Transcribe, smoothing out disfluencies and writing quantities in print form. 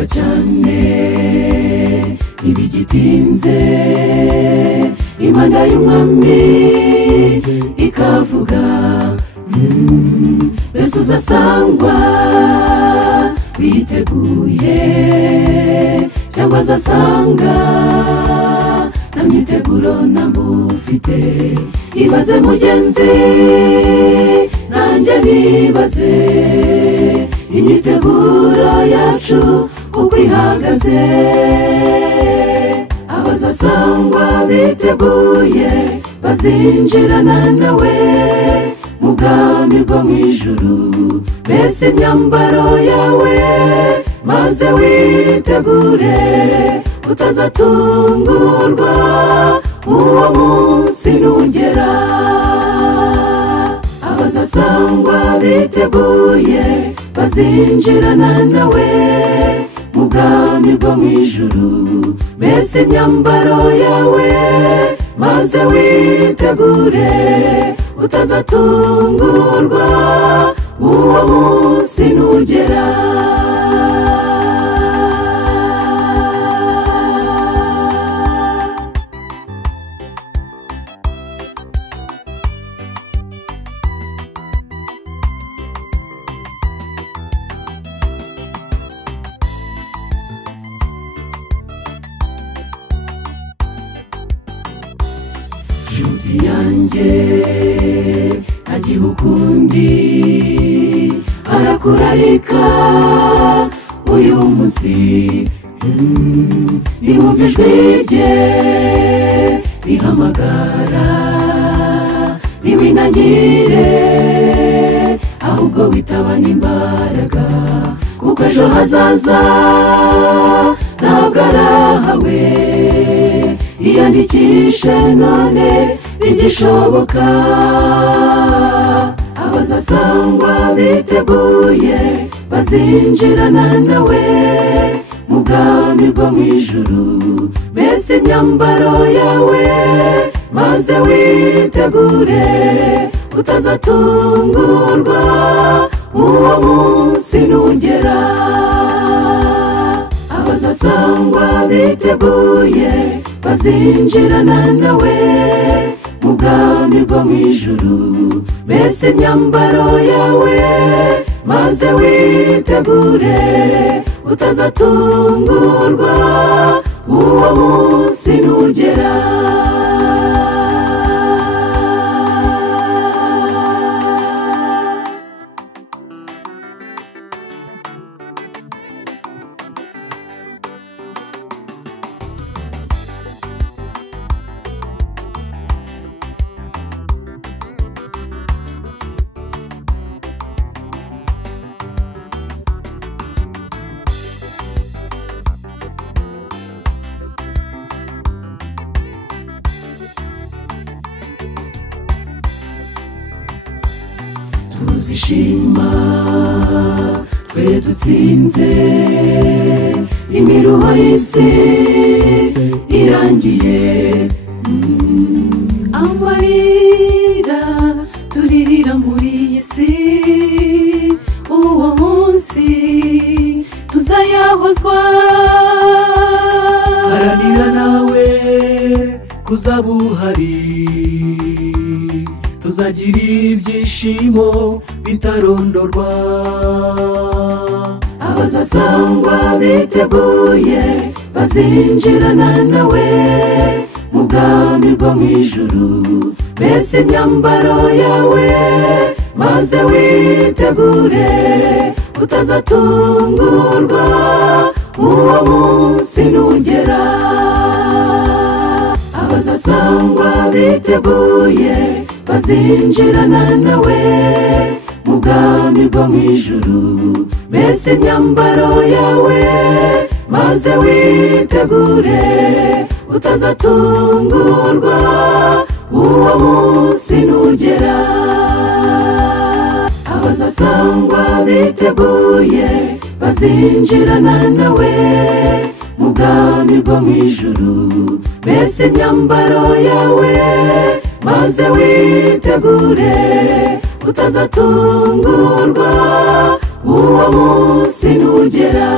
vuba cyane ntibigitinze imana y'umwami ikavuga mbese uzasangwa witeguye cyangwa azasanga nta myiteguro namufite ibaze mugenzi nanjye nibaze imyiteguro yacu uko ihagaze abazasangwa biteguye bazinjirana nawe mu bwami bwo mu ijuru mbese imyambaro yawe maze witegure utazatungurwa uwo munsi nugera abazasangwa biteguye bazinjirana nawe mu bwami bwo mu ijuru mbese imyambaro yawe maze witegure utazatungurwa uwo munsi nugera nshuti yanjye agiye ukundi arakurarika uyu munsi niwumva ijwi rye rihamagara ntiwinangire ahubwo witabane imbaraga kuko ejo hazaza ntabwo arahawe iyandikishe none bigishoboka abazasangwa biteguye bazinjirana nawe mu bwami bwo mu ijuru mbese imyambaro yawe maze witegure utazatungurwa uwo munsi nugera abazasangwa biteguye bazinjirana nawe mu bwami bwo mu ijuru mbese imyambaro yawe maze witegure utazatungurwa uwo munsi nugera tuzishima twe dutsinze imiruho y'isi irangiye amarira turirira muri iyi si uwo munsi tuzayahozwa haranira nawe kuzaba uhari tuzagira ibyishimo bitarondorwa abazasangwa biteguye bazinjirana nawe mu bwami bwo mu ijuru mbese imyambaro yawe maze witegure utazatungurwa uwo munsi nugera abazasangwa biteguye bazinjirana nawe mu bwami bwo mu ijuru mbese imyambaro yawe maze witegure utazatungurwa uwo munsi nugera abazasangwa biteguye bazinjirana nawe mu bwami bwo mu ijuru mbese imyambaro yawe maze witegure utazatungurwa uwo munsi nugera